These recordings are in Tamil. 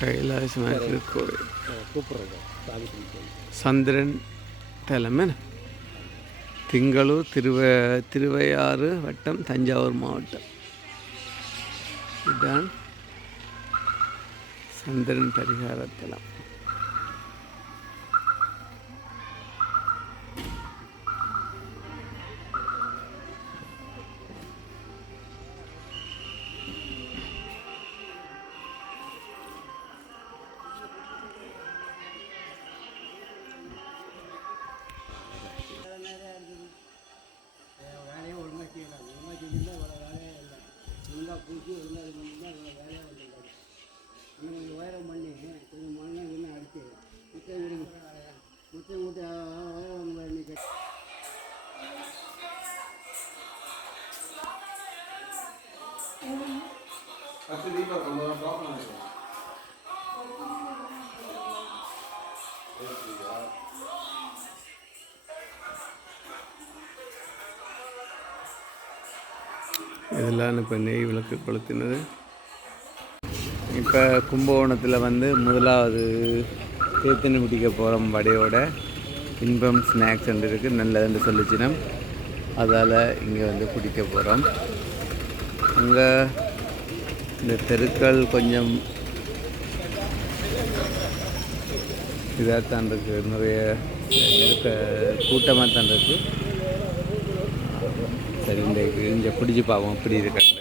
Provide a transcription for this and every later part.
கைலாசநாயகர் கோவில் கூப்பிட்றது சந்திரன் தலைமை திங்களூர் திருவையாறு வட்டம் தஞ்சாவூர் மாவட்டம். இதுதான் சந்திரன் பரிகாரத்தலம். வேலையை ஒழுங்காக செய்யலாம். ஒழுங்காக செஞ்சுருந்தா இவ்வளோ வேலையே இல்லை. ஒழுங்காக பூச்சி ஒழுங்காக இது பண்ணியிருந்தா இவ்வளோ வேலையே வந்துருக்காது. இன்னும் கொஞ்சம் உயரம் பண்ணி கொஞ்சம் மண்ணை இன்னும் அடிச்சு முட்டை உயரம் பண்ணி இதெல்லாம் இப்போ நெய் விளக்கு கொளுத்தினது. இப்போ கும்பகோணத்தில் முதலாவது தேத்தனை பிடிக்க போகிறோம். வடையோட இன்பம் ஸ்நாக்ஸ் இருக்குது, நல்லதுன்னு சொல்லிச்சினோம். அதால் இங்கே பிடிக்க போகிறோம். அங்கே இந்த தெருக்கள் கொஞ்சம் இதாக தான் இருக்குது, நிறைய கூட்டமாக தான் இருக்குது. சரி, இங்கே பிடிச்சி பார்ப்போம் இப்படி இருக்காங்க.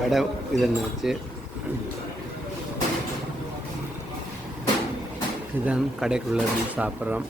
வடை இதென்னாச்சு. இதுதான் கடைக்குள்ளே சாப்பிட்றோம்.